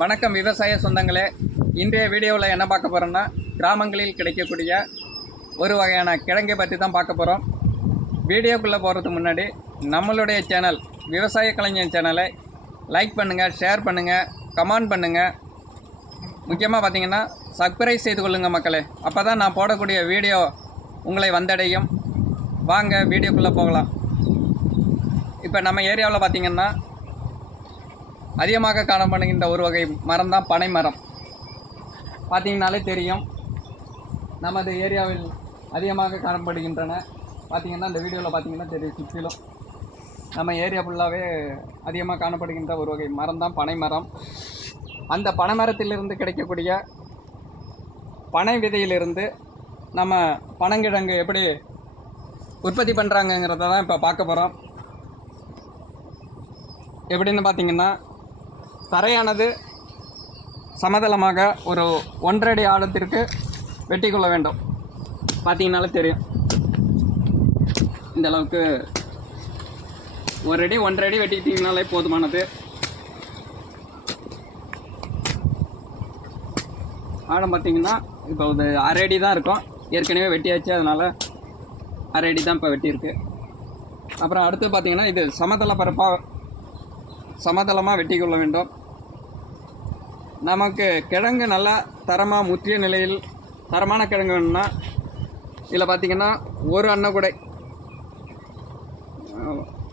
வணக்கம் விவசாய சொந்தங்களே. இன்றைய வீடியோவில் என்ன பார்க்க போகிறோம்னா, கிராமங்களில் கிடைக்கக்கூடிய ஒரு வகையான கிழங்கை பற்றி தான் பார்க்க போகிறோம். வீடியோக்குள்ளே போகிறதுக்கு முன்னாடி நம்மளுடைய சேனல் விவசாய கலைஞன் சேனலை லைக் பண்ணுங்கள், ஷேர் பண்ணுங்கள், கமெண்ட் பண்ணுங்கள். முக்கியமாக பார்த்திங்கன்னா சப்ஸ்கிரைப் செய்து கொள்ளுங்கள் மக்களே. அப்போ தான் நான் போடக்கூடிய வீடியோ உங்களை வந்தடையும். வாங்க வீடியோக்குள்ளே போகலாம். இப்போ நம்ம ஏரியாவில் பார்த்திங்கன்னா அதிகமாக காணப்படுகின்ற ஒரு வகை மரம் தான் பனை மரம். பார்த்திங்கனாலே தெரியும், நமது ஏரியாவில் அதிகமாக காணப்படுகின்றன. பார்த்திங்கன்னா இந்த வீடியோவில் பார்த்திங்கன்னா தெரியும், சுற்றிலும் நம்ம ஏரியா ஃபுல்லாகவே அதிகமாக காணப்படுகின்ற ஒரு வகை மரம் தான் பனை மரம். அந்த பனை மரத்திலிருந்து கிடைக்கக்கூடிய பனை விதையிலிருந்து நம்ம பனங்கிழங்கு எப்படி உற்பத்தி பண்ணுறாங்கங்கிறத தான் இப்போ பார்க்க போகிறோம். எப்படின்னு பார்த்திங்கன்னா, தரையானது சமதளமாக ஒரு 1.5 அடி ஆழத்திற்கு வெட்டி கொள்ள வேண்டும். பார்த்தீங்கனாலே தெரியும், இந்த அளவுக்கு 1 அடி 1.5 அடி வெட்டிக்கிட்டிங்கனாலே போதுமானது. ஆழம் பார்த்திங்கன்னா இப்போ ஒரு 1/2 அடி தான் இருக்கும். ஏற்கனவே வெட்டியாச்சு, அதனால் 1/2 அடி தான் இப்போ வெட்டியிருக்கு. அப்புறம் அடுத்து பார்த்திங்கன்னா, இது சமதளமாக வெட்டி கொள்ள வேண்டும். நமக்கு கிழங்கு நல்லா தரமாக முற்றிய நிலையில் தரமான கிழங்கு வேணும்னா இதில் பார்த்திங்கன்னா ஒரு அன்னக்கூடை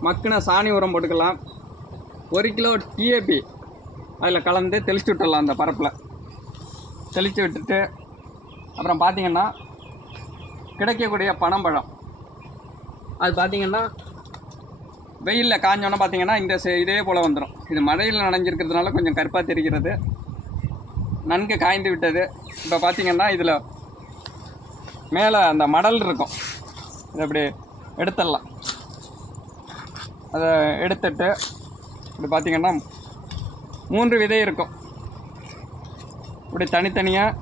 மக்கின சாணி உரம் போட்டுக்கலாம். 1 கிலோ டிஏபி அதில் கலந்து தெளித்து விட்டுடலாம். அந்த பரப்பில் தெளித்து விட்டுட்டு அப்புறம் பார்த்திங்கன்னா கிடைக்கக்கூடிய பனம்பழம் அது பார்த்திங்கன்னா வெயிலில் காஞ்சோன்னா பார்த்திங்கன்னா இந்த இதே போல் வந்துடும். இது மழையில் நனைஞ்சிருக்கிறதுனால கொஞ்சம் கருப்பாக தெரிகிறது, நன்கு காய்ந்து விட்டது. இப்போ பார்த்திங்கன்னா இதில் மேலே அந்த மடல் இருக்கும், இதை அப்படி எடுத்துடலாம். அதை எடுத்துட்டு இப்படி பார்த்திங்கன்னா 3 விதை இருக்கும். இப்படி தனித்தனியாக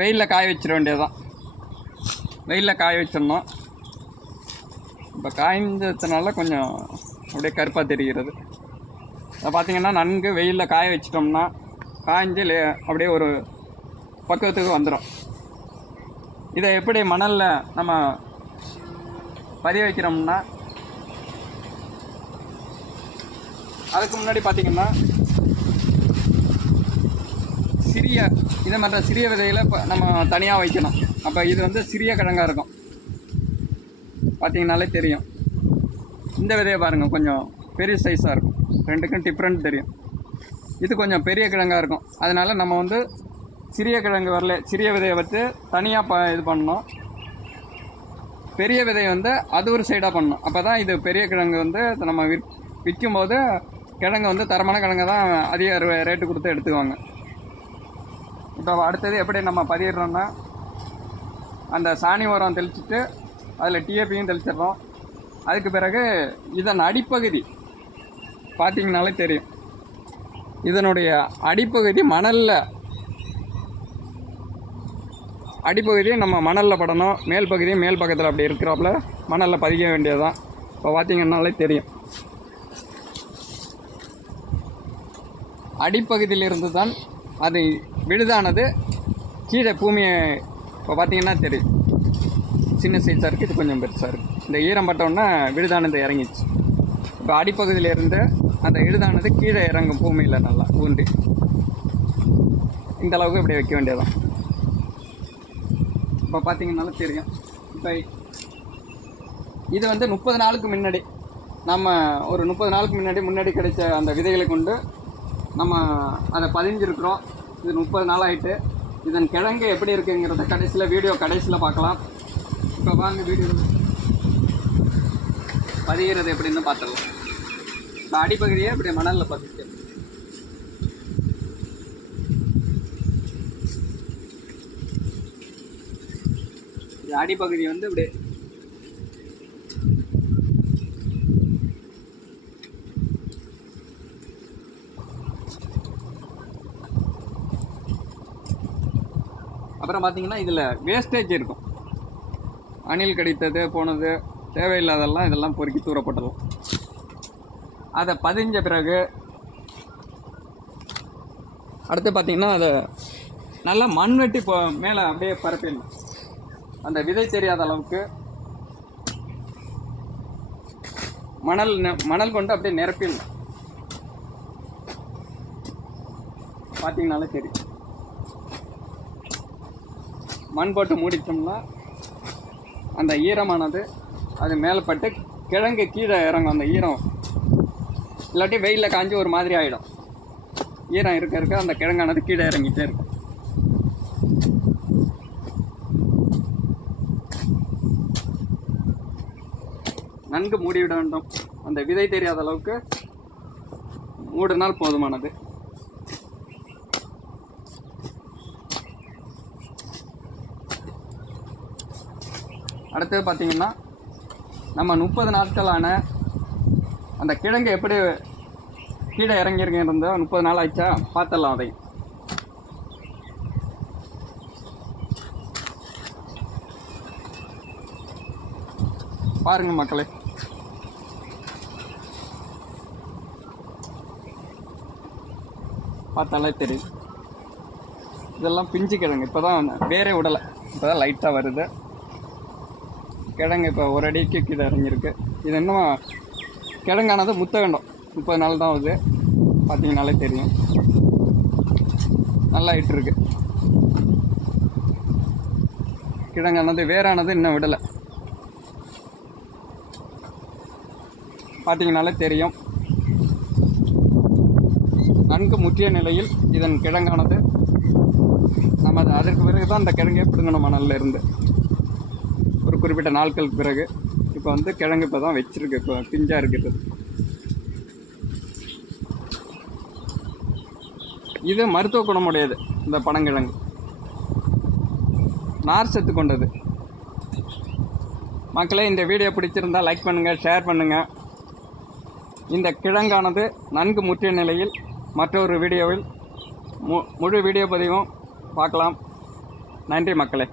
வெயிலில் காய வச்சிட வேண்டியது தான். வெயிலில் காய வச்சிடணும். இப்போ காய்ஞ்சதுனால கொஞ்சம் அப்படியே கருப்பாக தெரிகிறது. அதை பார்த்திங்கன்னா நன்கு வெயிலில் காய வச்சிட்டோம்னா காய்ஞ்சி அப்படியே ஒரு பக்குவத்துக்கு வந்துடும். இதை எப்படி மணலில் நம்ம பதிய வைக்கிறோம்னா, அதுக்கு முன்னாடி பார்த்திங்கன்னா இதை மாதிரி சிறிய விதையில் இப்போ நம்ம தனியாக வைக்கணும். அப்போ இது வந்து சிறிய கிழங்காக இருக்கும். பார்த்திங்கனாலே தெரியும், இந்த விதையை பாருங்கள், கொஞ்சம் பெரிய சைஸாக இருக்கும். ரெண்டுக்கும் டிஃப்ரெண்ட் தெரியும். இது கொஞ்சம் பெரிய கிழங்காக இருக்கும். அதனால் நம்ம வந்து சிறிய கிழங்கு வரல, சிறிய விதையை வச்சு தனியாக இது பண்ணணும். பெரிய விதையை வந்து அது ஒரு சைடாக பண்ணணும். அப்போ தான் இது பெரிய கிழங்கு வந்து நம்ம விற்கும்போது கிழங்கு வந்து தரமான கிழங்கு தான் அதிக ரேட்டு கொடுத்து எடுத்துக்குவாங்க. இப்போ அடுத்தது எப்படி நம்ம பதியிடுறோன்னா, அந்த சாணி உரம் தெளிச்சுட்டு அதில் டிஏபியும் தெளிச்சிடுறோம். அதுக்கு பிறகு இதன் அடிப்பகுதி பார்த்திங்கனாலே தெரியும், இதனுடைய அடிப்பகுதி மணலில் அடிப்பகுதியும் நம்ம மணலில் படணும். மேல் பகுதியும் மேல் பக்கத்தில் அப்படி இருக்கிறாப்புல மணலில் பதிக்க வேண்டியது தான். இப்போ பார்த்திங்கனாலே தெரியும், அடிப்பகுதியிலிருந்து தான் அது விழுதானது கீழே பூமியை இப்போ பார்த்திங்கன்னா தெரியும். சின்ன சைஸாக இருக்குது, இது கொஞ்சம் பெருசாக இருக்குது. இந்த ஈரம் பட்டோன்னா விழுதானது இறங்கிச்சு. இப்போ அடிப்பகுதியிலேருந்து அந்த விழுதானது கீழே இறங்கும் பூமியில் நல்லா ஊன்றி இந்த அளவுக்கு இப்படி வைக்க வேண்டியதான். இப்போ பார்த்திங்கனாலும் தெரியும். இப்போ இது வந்து 30 நாளுக்கு முன்னாடி நம்ம ஒரு 30 நாளுக்கு முன்னாடி கிடைச்ச அந்த விதைகளை கொண்டு நம்ம அதை பதிஞ்சிருக்கிறோம். இது 30 நாள் ஆகிட்டு. இதன் கிழங்கு எப்படி இருக்குங்கிறத வீடியோ கடைசியில் பார்க்கலாம். இப்போ வாங்க வீடியோ பதிகிறது எப்படின்னு பார்த்துடலாம். இப்போ அடிப்பகுதியை இப்படி மணலில் பதிச்சு அடிப்பகுதி வந்து இப்படி அப்புறம் பார்த்திங்கன்னா இதில் வேஸ்டேஜ் இருக்கும். அணில் கடித்தது போனது தேவையில்லாதெல்லாம் இதெல்லாம் பொறுக்கி தூரப்பட்டலாம். அதை பதிஞ்ச பிறகு அடுத்து பார்த்திங்கன்னா அதை நல்லா மண்வெட்டி மேலே அப்படியே பரப்பிடணும். அந்த விதை தெரியாத அளவுக்கு மணல் கொண்டு அப்படியே நிரப்பிடணும். பார்த்தீங்கனாலே சரி, மண் போட்டு மூடிட்டோம்னா அந்த ஈரமானது அது மேலே பட்டு கிழங்கு கீழே இறங்கும். அந்த ஈரம் இல்லாட்டி வெயிலில் காஞ்சி ஒரு மாதிரி ஆகிடும். ஈரம் இருக்க இருக்க அந்த கிழங்கானது கீழே இறங்கிட்டே இருக்கும். நன்கு மூடிவிட வேண்டும். அந்த விதை தெரியாத அளவுக்கு மூடினால் போதுமானது. அடுத்தது பார்த்திங்கன்னா நம்ம 30 நாட்களான அந்த கிழங்கு எப்படி கீழே இறங்கியிருக்கிருந்தோ 30 நாள் ஆயிடுச்சா பார்த்துடலாம். அதை பாருங்க மக்களே, பார்த்தாலே தெரியும். இதெல்லாம் பிஞ்சு கிழங்கு, இப்போ தான் வேறே விடலை, இப்போ தான் லைட்டாக வருது கிழங்கு. இப்போ ஒரு அடிக்கு கீழே இறங்கியிருக்கு. இது இன்னும் கிழங்கானது முத்த வேண்டும். 30 நாள் தான் ஆகுது. பார்த்தீங்கனாலே தெரியும், நல்லா இட்டுருக்கு. கிழங்கானது வேறானது இன்னும் விடலை. பார்த்தீங்கனாலே தெரியும், நன்கு முற்றிய நிலையில் இதன் கிழங்கானது நம்ம அதற்கு பிறகு தான் அந்த கிழங்கை பிடுங்கணும் மணலில் இருந்து. ஒரு குறிப்பிட்ட நாட்களுக்கு பிறகு இப்போ வந்து கிழங்கு இப்போ தான் வச்சிருக்கு, இப்போ பிஞ்சாக இருக்குது. இது மருத்துவ குணமுடையது. இந்த பனங்கிழங்கு நார் சத்து கொண்டது. மக்களே, இந்த வீடியோ பிடிச்சிருந்தால் லைக் பண்ணுங்கள், ஷேர் பண்ணுங்கள். இந்த கிழங்கானது நன்கு முற்றிய நிலையில் மற்றொரு வீடியோவில் முழு வீடியோ பதிவும் பார்க்கலாம். நன்றி மக்களே.